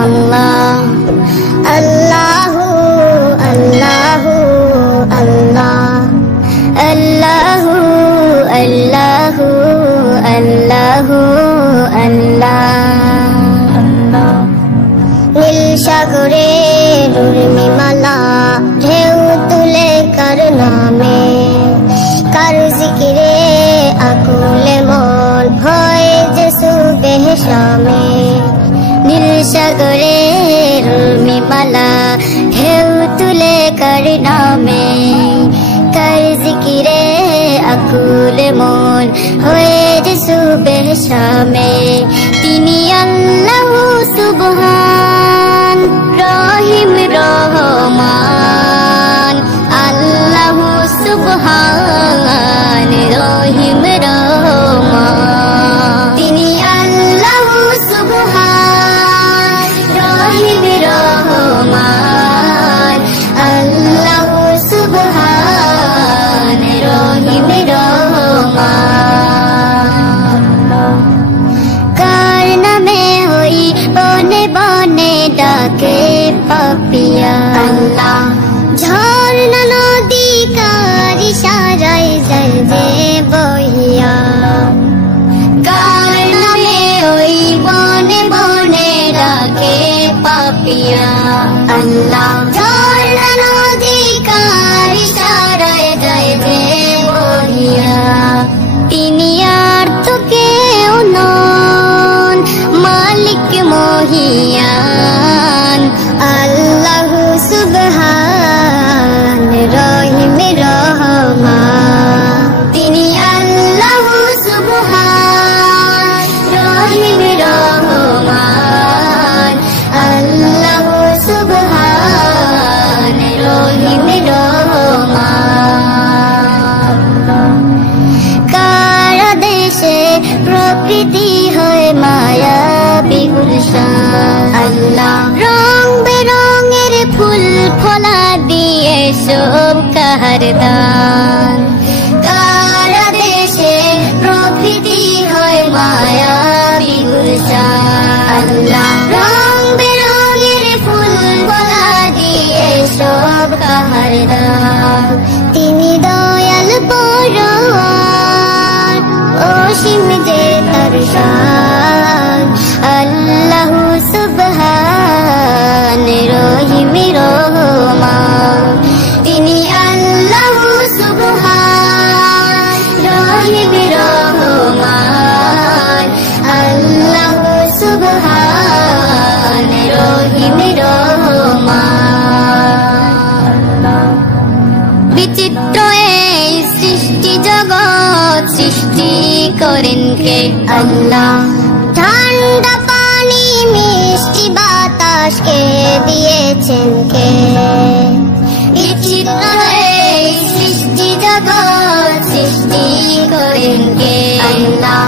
আল্লাহ আল্লাহু আল্লাহু আল্লাহ আল্লাহু আল্লাহু আল্লাহু আল্লাহ। নীল সাগরে উর্মিমালা ঢেউ তুলে কার নামে, কার জিকিরে আকুলে মন হয় যে সুবেহ শামে। নীল সাগরে উর্মিমালা ঢেউ তুলে কার নামে, কার জিকিরে আকুলে মন হয় যে সুবেহ শামে। তিনি আল্লাহু সুবহান রহিম রহমান, আল্লাহু সুবহান রহিম রহমান। তিনি আল্লাহু সুবহান রহিম রহমান, আল্লাহু সুবহান রহিম রহমান। কার নামে হই বনে বনে ডাকে পাপিয়া আল্লাহ, ঝর্ণা নদী কার ইশারায় যায় যে বহিয়া। কার নামে ওই বনে বনে ডাকে পাপিয়া আল্লাহ, ঝর্ণা নদী কার ইশারায় যায় যে বহিয়া। তিনি আর তো কেউ নন, মালিক মহিয়ান, আল্লাহু সুবহান রহিম রহমান। তিনি আল্লাহু সুবহান রহিম রহমান, আল্লাহু সুবহান রহিম রহমান। কার দেশে প্রকৃতি হয় মায়া বিগুলশান আল্লাহ, রং বেরঙের ফুল ফলা দিয়ে সব কাহার দান। কার দেশে প্রকৃতি হয় মায়া বিগুলশান আল্লাহ, রং বেরঙের ফুল ফলা দিয়ে সব কাহার দান। তিনি দয়াল পরান অসীম যে তার শান, আল্লাহু সুবহান রহিম রহমান। তিনি আল্লাহু সুবহান রহিম রহমান, আল্লাহু সুবহান রহিম রহমান। বিচিত্র এই সৃষ্টি জগৎ সৃষ্টি করেন কে আল্লাহ, ঠান্ডা পানি মিষ্টি বাতাসকে দিয়েছেন কে। বিচিত্র এই সৃষ্টি জগৎ সৃষ্টি করেন কে আল্লাহ,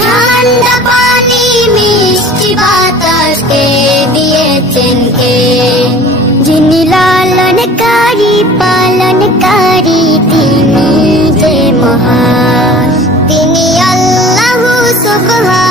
ঠান্ডা পানি মিষ্টি বাতাসকে দিয়েছেন কে। যিনি লালনকারী পালনকারী তিনি যে মহান, তিনি আল্লাহু সুবহান